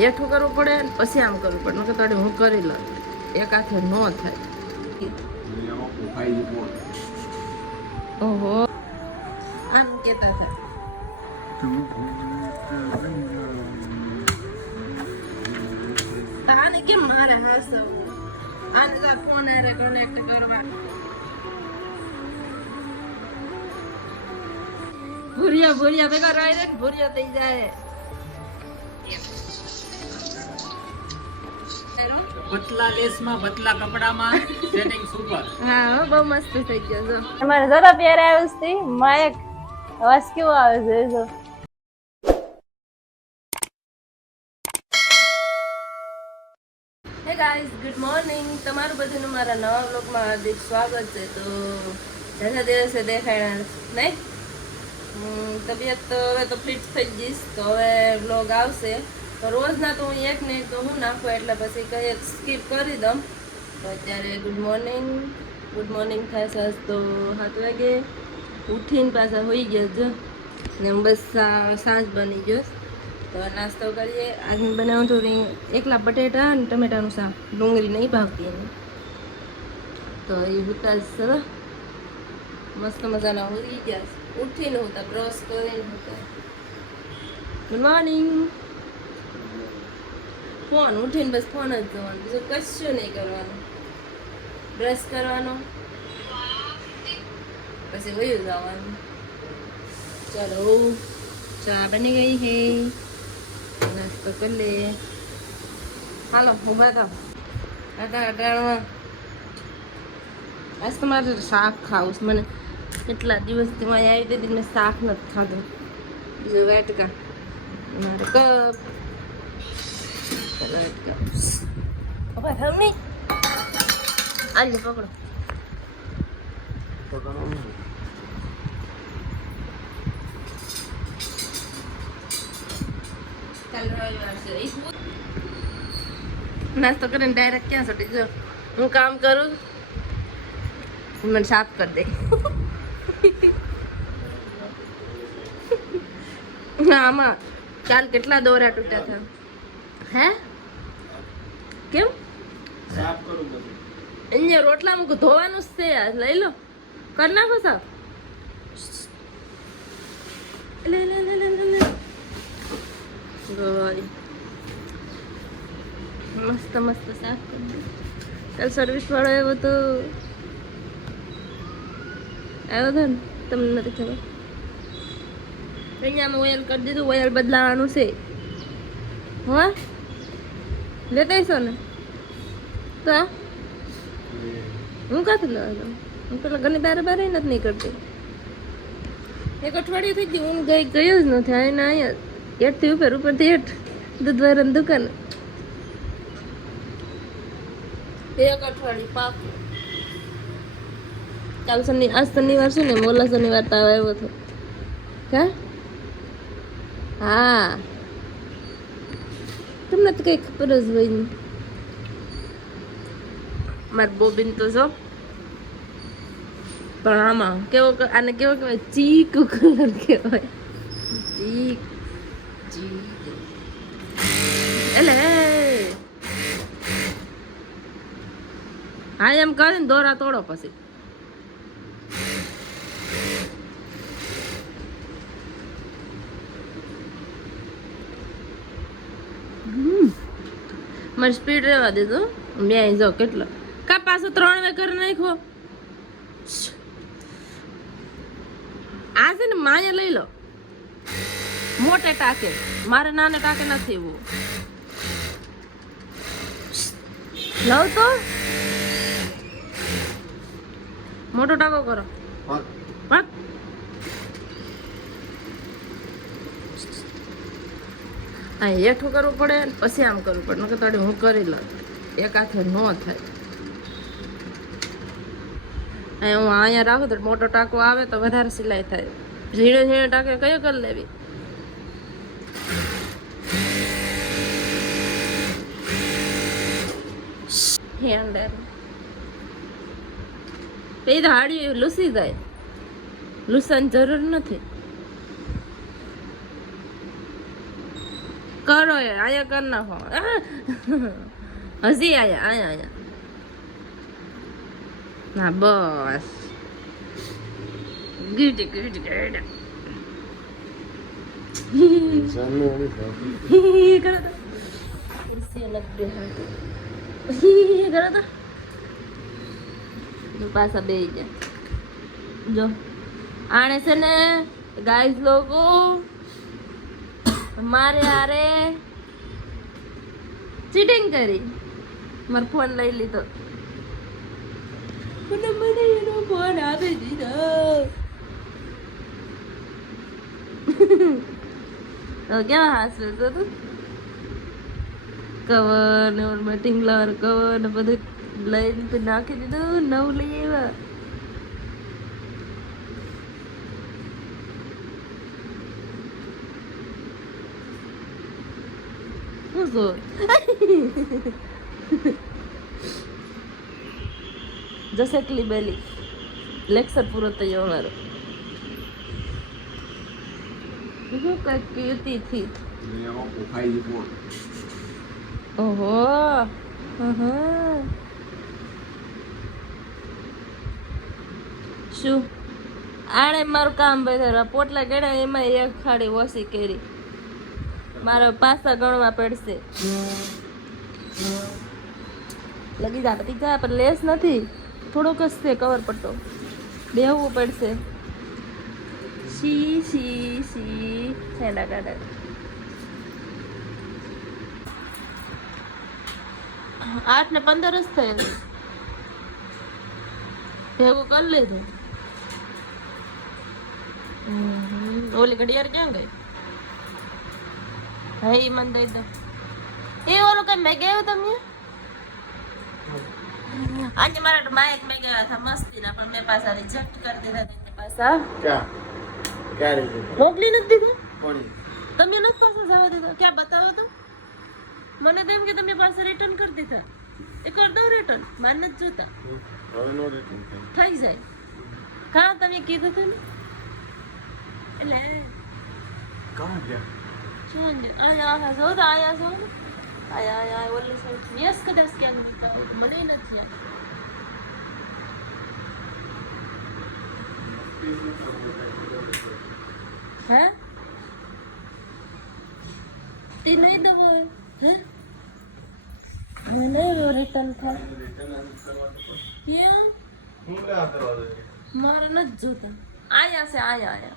હેઠું કરવું પડે ને પછી આમ કરવું પડે નકર તો હું કરી લઉં એક હાથે ન થાય. ઓહો આમ કેતા હતા આને કેમ મારે હાસવ આને તો ફોન હારે કનેક્ટ કરવા ભૂરિયા ભેગા રહી રે ભૂરિયા થઈ જાય. પતલા લેસમાં પતલા કપડામાં સેટિંગ સુપર. હા બહુ મસ્ત થઈ ગયો જો. તમારે જરા પ્યારે આવ્યું છે માયક અવાજ કેવો આવે છે જો. Hey guys good morning. તમારું બધાનું મારા નવા વ્લોગમાં હાર્દિક સ્વાગત છે. તો જરા દિવસે દેખાય નહીં તબિયત તો હવે તો ફિટ થઈ જઈશ તો હવે વ્લોગ આવશે. તો રોજના તો હું એક ને એક તો હું નાખું એટલે પછી કંઈ સ્કીપ કરી દઉં. તો અત્યારે ગુડ મોર્નિંગ થાય સરસ. તો 7 વાગે ઉઠીને પાછા હોઈ ગયા જો ને બસ સાંજ બની ગયો. તો નાસ્તો કરીએ. આજે બનાવું તો એકલા બટેટા અને ટમેટાનું શાક, ડુંગળી નહીં ભાવતી એને. તો એ હોતા સરસ મસ્ત મજાના હોઈ ગયા. ઉઠીને હોતા બ્રશ કરીને હોતા. Good morning. ફોન ઉઠીને બસ ફોન જ જોવાનું, બીજું કશું નહીં કરવાનું. બ્રશ કરવાનો પછી વયું જવાનું. ચાલો ચા બની ગઈ હે, નાસ્તો કરી લે. હાલો ઉભા થાવ. અટાણમાં આજ તો મારે શાક ખાવું છે. મને કેટલા દિવસથી મારે આવી હતી મેં શાક નથી ખાધું. બીજું વેટકા મારે કપ ઉભા થાવ નહીં. આજે પકડો નાસ્તો કરીને ડાયરેક્ટ ક્યાં છોટી જો હું કામ કરું મને સાફ કરી દે. આમાં ચાલ કેટલા દોરા તૂટ્યા હતા. હે કેમ સાફ કરું બધું. અહીંયા રોટલા મૂકું ધોવાનું જ છે. લઈ લો કરી નાખો સાફ. લે લે લે લે લે ગોરી મસ્ત મસ્ત સાફ કરી દે. કાલ સર્વિસ વાળો આવ્યો તો ને તમને નથી ખબર. અહીંયા ઓઇલ કરી દીધું. ઓઇલ બદલાવાનું છે. હા લેતા આવીશો ને તો હું કાંથી લેવા જાઉં. હું પેલા ઘરની બારે નથી નીકળતી. એક અઠવાડિયું થઈ ગયું હું ગયો જ નથી. આવીને અહીંયા હેઠથી ઉપરથી હેઠ દૂધવાળાની દુકાન. એક અઠવાડિયું પાકું. કાલ આજ શનિવાર છે ને, મોલા શનિવાર તાવ આવ્યો હતો. હા તમને તો કઈ ખબર જ હોય નહીં. મારે બોબીન તો જો પણ આમાં કેવો આને કેવો કહેવાય ચીકુ કલર કહેવાય. ચીક એટલે હા એમ કરીને દોરા તોડો પછી. મારી સ્પીડ રહેવા દેજો. મેં અહીં જાઉં કેટલો કા પાછો 3 વે કરી નાખો. આ છે ને માએ લઈ લો મોટે ટાંકે. મારે નાને ટાંકે નથી એવું. લવ તો મોટો ટાંકો કરો. હા હેઠું કરવું પડે ને પછી આમ કરવું પડે નકર તો હું કરી લઉં એક હાથે ન થાય. હું અહીંયા રાખું તો મોટો ટાંકો આવે તો વધારે સિલાઈ થાય. ઝીણો ટાંકે કયો કરી લેવી. એ તો હાડી લૂસી જાય. લૂસવાની જરૂર નથી. કરો યાર, આયા કર નાખો. હજી આયા. ના બસ. ગુડ. કરો તો. ખુરશી અલગ બેહાડો. કરો તો. પાછા બે જાય. જો આણે છે ને ગાઈસ લોકો મારે આરે ચીટિંગ કરી, મારો ફોન લઈ લીધો. મને એનો ફોન આપી દીધો. તો કેવા હાસવે તો તું કવર ને ઓલમાં ટીંગલર કવર ને બધું લઈને નાખી દીધું. નવું લઈ આવ્યા. જશે એટલી બેલી લેક્ચર પૂરો થયો અમારો. શું કઈક કીર્તિ થી. ઓહો શું આણે મારું કામ બધા પોટલા ગણ્યા, એમાં એક ખાડી ઓછી કરી. મારે પાછા ગણવા પડશે. લગી જા પતી જા, પણ લેસ નથી, થોડોક જ છે કવર પટ્ટો, બેહવું પડશે. સી છેડા કાઢે. 8 ને 15 જ થયેલું, ભેગું કરી લીધું. ઓલી ઘડિયાળ ક્યાં ગઈ? હા એ મને દઈ દો. એ ઓલું કઈ મેં ગયું તમને આજે મારા માયક મેં ગયા હતા મસ્તીના, પણ મેં પાછા રિજેક્ટ કરી દીધા. પાછા મોકલી નથી દીધા. તમે નથી પાછા જવા દીધા? ક્યાં બતાવો તો મને. તો એમ કે તમે પાછા રિટર્ન કરી દીધા. એ કરી દો રિટર્ન, મારે નથી જોતા. થઈ જાય. કાં તમે કીધું હતું ને એટલે આયા જો તો આયા છો ને આયા ઓલી સાઈડ યસ કદાચ ક્યાં મને નથી. હે તે નહીં દબો હે મને રિટર્ન થાય મારે નથી જોતા. આયા છે આયા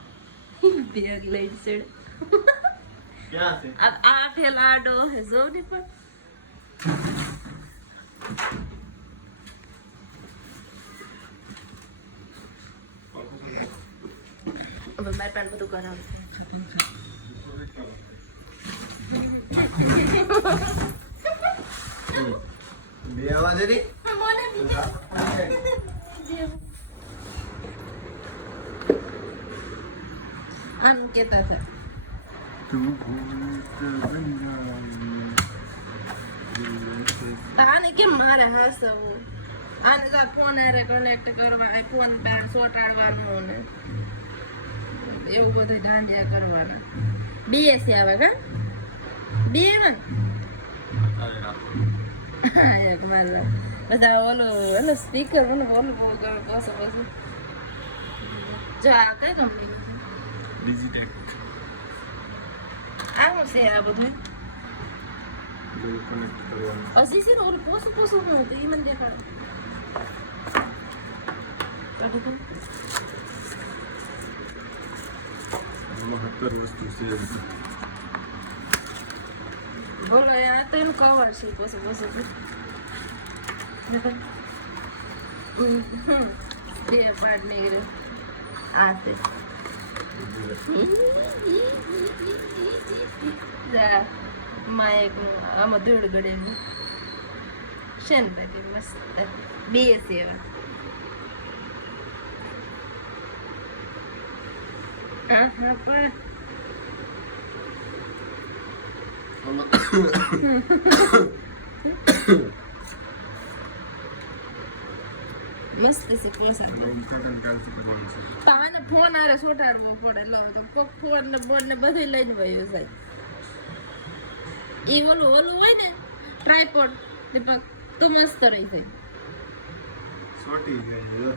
બેગ લઈ છે. આ ફેલાડો હે જો ને પણ હવે મારે પણ બધું કરાવું. બે આવાજ હતી આમ કેતા હતા આને કેમ મારે હાસવું? આને તો ફોન હારે કનેક્ટ કરવા, ફોન પર સોટાડવાનું ને એવું બધું દાંડિયા કરવાના. બીએસસી આવે કા બીએમાં હા એક મારે બધા ઓલું સ્પીકર ઓલું બહુ કસો પછી જો આ કઈ કંપની ડિજિટેક આવું છે આ બધું કનેક્ટ કરવાનું. હજી છે ને ઓલું પોસું ન હતું એ મને દેખાડે. કાઢી દઉં મહત્તર વસ્તુ છે. બોલો આ તો એનું કવર છે પોસું બે પાર્ટ નીકળ્યો આ છે. માયક આમાં દોડ ગળેલું છે ને બાકી મસ્ત બે સેવા. હા પણ મસ્ત છે. આને ફોન આરે સોટાડવો પડે લો તો કોક ફોન ને બોલ ને બધું લઈને વયો જાય. એ ઓલું હોય ને ટ્રાયપોડ દીપક તો મસ્ત રહી જાય. સોટી ગઈ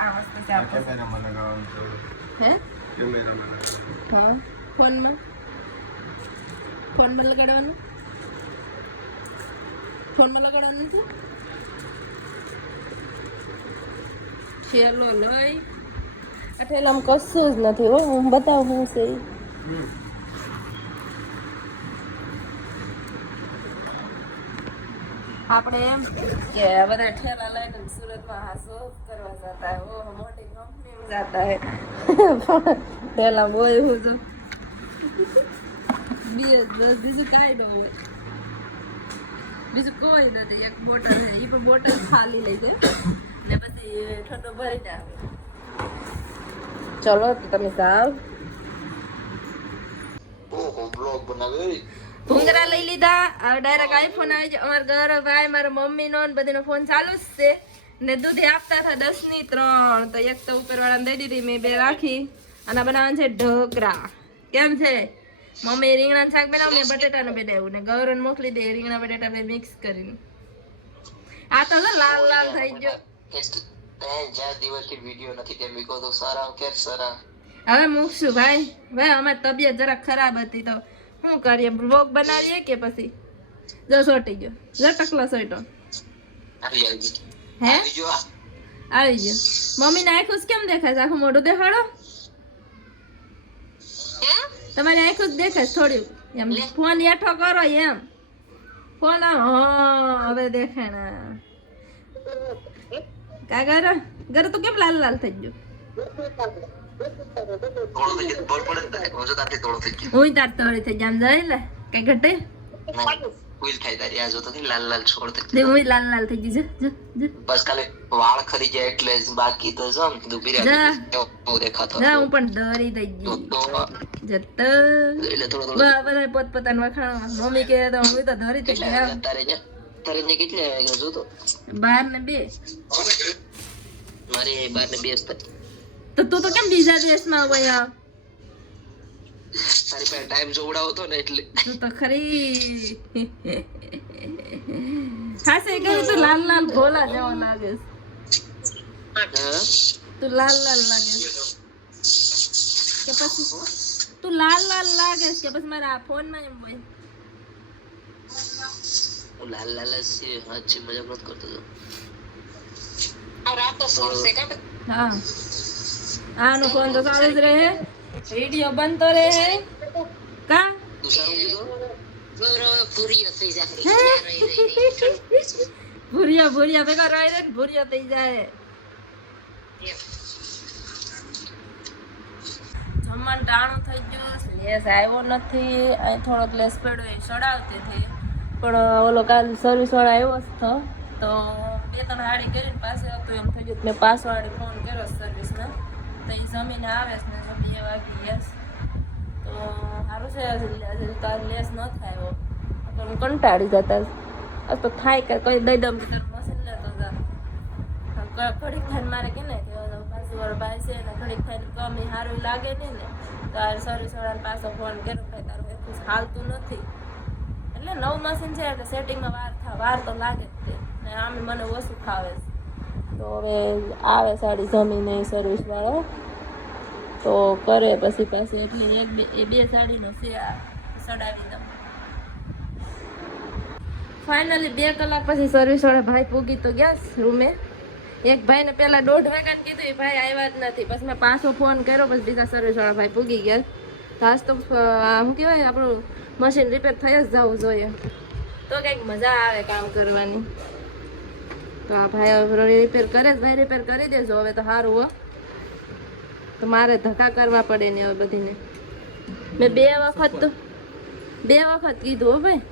આ મસ્ત છે આ આપણે. કેમેરામાં લગાવવાનું છે. હે કેમેરામાં લગાવવાનું. હા ફોનમાં લગાડવાનું. ફોનમાં લગાડવાનું નથી. છેલ્લો લઈ આ ઠેલામાં કશું જ નથી હો. હું બતાવું શું છે ઈ. આપણે એમ કે બધા ઠેલા લઈને સુરતમાં હાસો કરવા જતા હે. ઓહો મોટી કંપનીમાં જતા હે. ઠેલા બોય હું તો બીજું કાંઈ ન હોય. બીજું કોઈ નથી. એક બોટલ છે એ પણ બોટલ ખાલી લઈ જાય ને પછી ઠંડો ભરીને આવે. ચલો તો તમે જાઓ. ભૂંગરા લઈ લીધા. હવે ડાયરેક્ટ આઈફોન આવી જાય. અમારા ઘર ભાઈ મારા મમ્મી નો બધીનો ફોન ચાલુ જ છે ને દૂધી આપતા હતા 10 ની 3 તો એક તો ઉપર વાળાને દઈ દીધી. મેં 2 રાખી. અને બનાવવાનું છે ઢોકરા. કેમ છે મમ્મી રીંગણા શાક બનાવ ને બટેટાનું બનાવ્યું ને ગૌરવ મોકલી દે રીંગણા બટેટા બે મિક્સ કરીને. આ તો લાલ લાલ થઈ ગયો. હવે મૂકશું ભાઈ. અમારી તબિયત જરા ખરાબ હતી તો શું કરીએ બ્લોગ બનાવીએ કે પછી જો સોટી ગયો જો ટકલો સોટો હે આવી ગયો. મમ્મી ને આખું કેમ દેખાય છે? આખું મોઢું દેખાડો. તમારી આખું જ દેખાય થોડી એમ. ફોન હેઠો કરો એમ. ફોન હવે દેખાય ને કા ઘરે તો કેમ લાલ લાલ થઈ ગયું? હું તાર તોડી થઈ જામ જાય લે કઈ ઘટે લાલ લાલ થઈ ગયું. બસ ખાલી વાળ ખરી જાય એટલે બાકી તો જો કીધું દેખાતો હું પણ ડરી થઈ ગઈ જતો બધા પોતપોતાનું વખાણ. મમ્મી કે તો હું તો ધરી થઈ ગયા. તારે કેટલે જો તો 12 ને 2 મારી 12 ને 2 હતા. તો તું તો કેમ બીજા દેશમાં હોય? તારી પાસે ટાઈમ જોવડાવો તો ને એટલે તું તો ખરી ખાસે કહ્યું તું લાલ લાલ ભોલા જેવો લાગે. તું લાલ લાલ લાગે કે પછી તું લાલ લાલ લાગે કે પછી મારા ફોન માં એમ હોય લાલ લાલ છે. હાચી મજાક નથી કરતો તો. હા આનો ફોન તો ચાલુ જ રહે. વિડિયો બંધ તો રહે કા તું સારું કીધું ભૂરિયા ભેગા રહી રે ને ભૂરિયા થઈ જાય. જમવાનું ટાણું થઈ ગયું. લેસ આવ્યો નથી. અહીં થોડોક લેસ પડ્યો એ ચડાવતી હતી પણ ઓલો કાલ સર્વિસ વાળો આવ્યો હતો તો 2-3 હાડી કરીને પાસે હતું એમ થઈ ગયું. મેં પાસવાળી ફોન કર્યો સર્વિસને તો એ જમીને આવે છે ને 2 વાગી ગયા તો સારું છે. કાલ લેસ ન થાય તો હું કંટાળી જતા. તો થાય કે કઈ દઈ દમ કે મશીન લેતો જા ઘડીક ખાઈને મારે કે ને બાજુવાળો ભાઈ છે ને ઘડીક ખાઈને કમી સારું લાગે નહીં ને તો આ સર્વિસ વાળાને પાછો ફોન કર્યો ભાઈ તારું એટલું હાલતું નથી. એટલે નવું મશીન છે એટલે સેટિંગમાં વાર તો લાગે જ તે ને આમે મને ઓછું ફાવે છે. તો હવે આવે સાડી જમીને સર્વિસ વાળો તો કરે પછી પાછી એટલે 1-2 સાડીનો છે ચડાવી દઉં. ફાઇનલી 2 કલાક પછી સર્વિસ વાળા ભાઈ પૂગી તો ગયા રૂમે. એક ભાઈને પેલા 1:30 વાગ્યાને કીધું એ ભાઈ આવ્યા જ નથી. પછી મેં પાછો ફોન કર્યો પછી બીજા સર્વિસ વાળા ભાઈ પૂગી ગયા. તો આજ તો શું કહેવાય આપણું મશીન રિપેર થઈ જ જવું જોઈએ તો કંઈક મજા આવે કામ કરવાની. તો આ ભાઈ રિપેર કરે જ ભાઈ રિપેર કરી દેજો હવે તો સારું હો. તો મારે ધક્કા કરવા પડે ને હવે બધીને. મેં 2 વખત કીધું હો ભાઈ.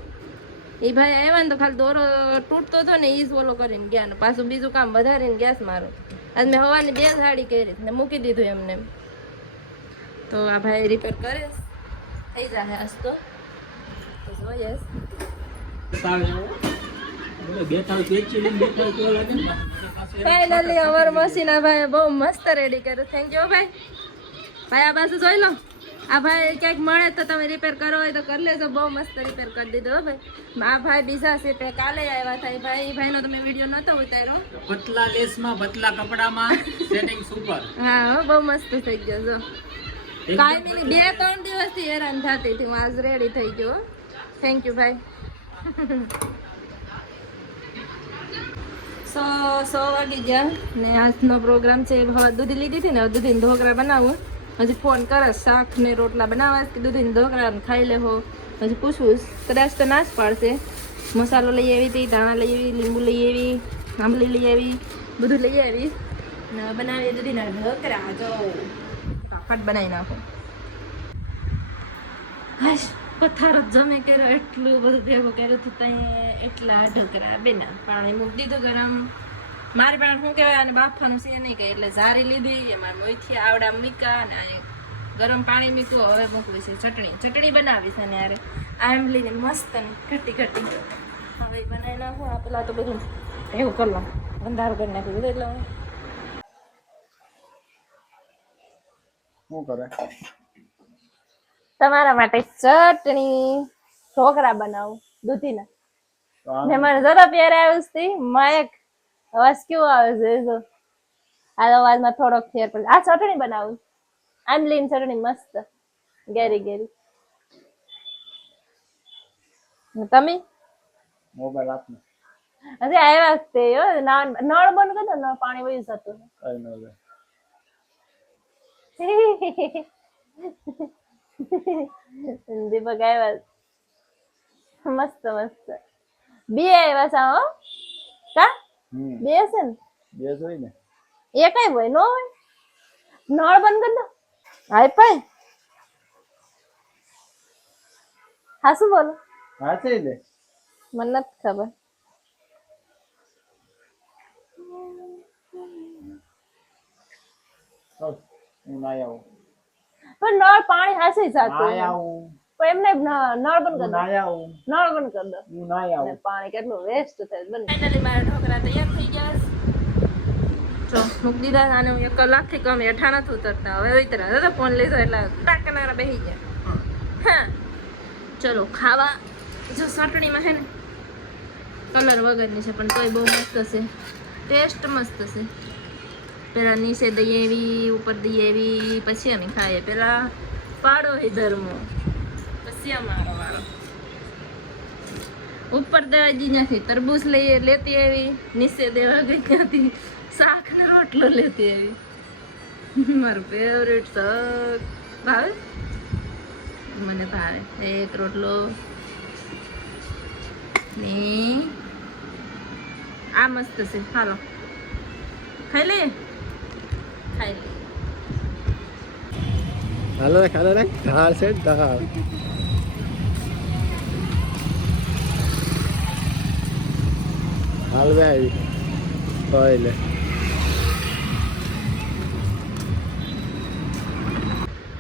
એ ભાઈ આવ્યા ને તો ખાલી દોરો તૂટતો હતો ને એ જ ઓલો કરીને ગયા ને પાછું બીજું કામ વધારીને ગયા છે મારું. આજ મેં હવાની 2 સાડી કરી ને મૂકી દીધું એમને. તો આ ભાઈ રિપેર કરે થઈ જાય આજ તો જોઈએ. ફાઇનલી અમારું મશીન ભાઈ બહુ મસ્ત રેડી કર્યું. થેન્ક યુ ભાઈ. ભાઈ આ બાજુ જોઈ લો આ ભાઈ ક્યાંક મળે તો તમે રિપેર કરો હોય તો કરી લેજો. બહુ મસ્ત રિપેર કરી દીધો હો ભાઈ. આ ભાઈ બીજા છે તે કાલે આવ્યા થાય ભાઈ. ભાઈનો તમે વિડીયો નતો ઉતાર્યો. પતલા લેસમાં પતલા કપડામાં સેટિંગ સુપર. હા હો, બહુ મસ્ત થઈ ગયો જો. કાંઈ નહીં 2-3 દિવસથી હેરાન થતી હતી હું. આજ રેડી થઈ ગયો. થેન્ક યુ ભાઈ. 100 વાગી ગયા ને આજનો પ્રોગ્રામ છે. હવે દૂધી લીધી હતી ને, હવે દૂધીને ઢોકળા બનાવું. હજી ફોન કરે શાક ને રોટલા બનાવવા કે દૂધીને ઢોકળા ખાઈ લેવો. હજી પૂછવું કદાચ તો ના જ પાડશે. મસાલો લઈ આવી હતી, ધાણા લઈ આવી, લીંબુ લઈ આવી, આંબલી લઈ આવી, બધું લઈ આવી ને બનાવીએ દૂધીના ઢોકળા. જો ફાફટ બનાવી નાખો. હાશ પથાર જ જમે કર્યો, એટલું બધું ભેગું કર્યું હતું ત્યાં. એટલા ઢોકળા બેના પાણી મૂકી દીધું ગરમ. મારી પાસે શું કહેવાય અને બાફાનું છે નહીં કહે એટલે ઝારી લીધી. એમાં મોઈથી આવડા મૂક્યા અને ગરમ પાણી મૂક્યું. હવે મૂકવી છે ચટણી બનાવી છે ને યારે આંબલીને મસ્ત ને ઘટી હવે બનાવી નાખું. આ પેલા તો બધું એવું કરી લઉં, અંધારું કરી નાખ્યું બધું. એટલે શું કરે? તમારા માટે ચટણી ઢોકળા બનાવું દૂધીના. ને મને જરા પ્યારે આવ્યું છે માયક. અવાજ કેવો આવે છે જો. આ અવાજમાં થોડોક ફેર પડે. આ ચટણી બનાવું, આંબલીની ચટણી મસ્ત ગેરી. તમે મોબાઈલ આપને. હજી આવ્યા જ તે નળ બંધ કરી દો, નળ પાણી વહી જતું. કઈ ન લે. દીપક આવ્યા મસ્ત બે આવ્યા છે. હો કા બે છે ને? બે જોઈ ને. એ કઈ હોય નો હોય. નળ બંધ કરી દો. હાય પાય હા શું બોલો? હા છે લે. મને નથી ખબર. હું ના આવું. પણ નળ પાણી હાસી જતું. ના આવું. પણ એમને નળ બંધ કરી દો. ના આવું. નળ બંધ કરી દો. હું ના આવું. ને પાણી કેટલું વેસ્ટ થાય. બંધ. ફાઇનલી મારા ઢોકળા તૈયાર થઈ ગયા. જો મૂકી દીધા. આને હું 1 કલાકથી કમ હેઠા નથી ઉતરતા. હવે ઉતરા તો ફોન લીધો એટલે ટાકનારા બેસી ગયા. હા ચલો ખાવા. જો ચટણીમાં છે ને કલર વગરની છે પણ તોય બહુ મસ્ત છે. ટેસ્ટ મસ્ત છે. પેલા નીચે દઈ એવી, ઉપર દઈ એવી, પછી અમે ખાઈએ. પેલા પાડો હે ધર્મો, પછી અમારો વાળો. ઉપર દેવા જી નથી. તરબૂચ લેતી આવી, નીચે દેવા ગઈ ત્યાંથી શાક ને રોટલો લેતી આવી. મારું ફેવરેટ શાક ભાવે, મને ભાવે. એક રોટલો ને આ મસ્ત છે. હાલો ખાઈ લઈએ. હાલો રે ખાલો રે. ઢાળ છે ઢાળ. હાલ બે આવી હોય લે.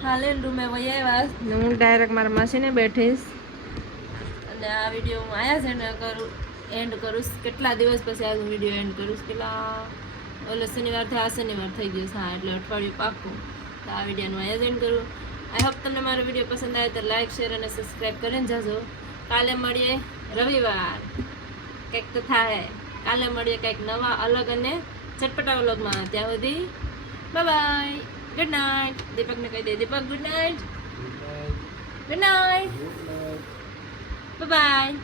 હાલે રૂમે વહી આવ્યા ને હું ડાયરેક્ટ મારા માસીને બેઠીશ અને આ વિડીયો હું આયા છે એન્ડ કરું. કેટલા દિવસ પછી આ વિડીયો એન્ડ કરું. કેટલા ઓલો શનિવારથી આ શનિવાર થઈ ગયો છે. હા એટલે અઠવાડિયું પાકું. તો આ વિડીયોનું આયા એન્ડ કરું. આઈ હોપ તમને મારો વિડીયો પસંદ આવે તો લાઈક શેર અને સબસ્ક્રાઈબ કરીને જાજો. કાલે મળીએ રવિવાર. કંઈક તો થાય. કાલે મળીએ કંઈક નવા અલગ અને ચટપટા વ્લોગમાં. ત્યાં સુધી બાય. Good night. દીપકને કહી દે. Deepak good night. Good night. By.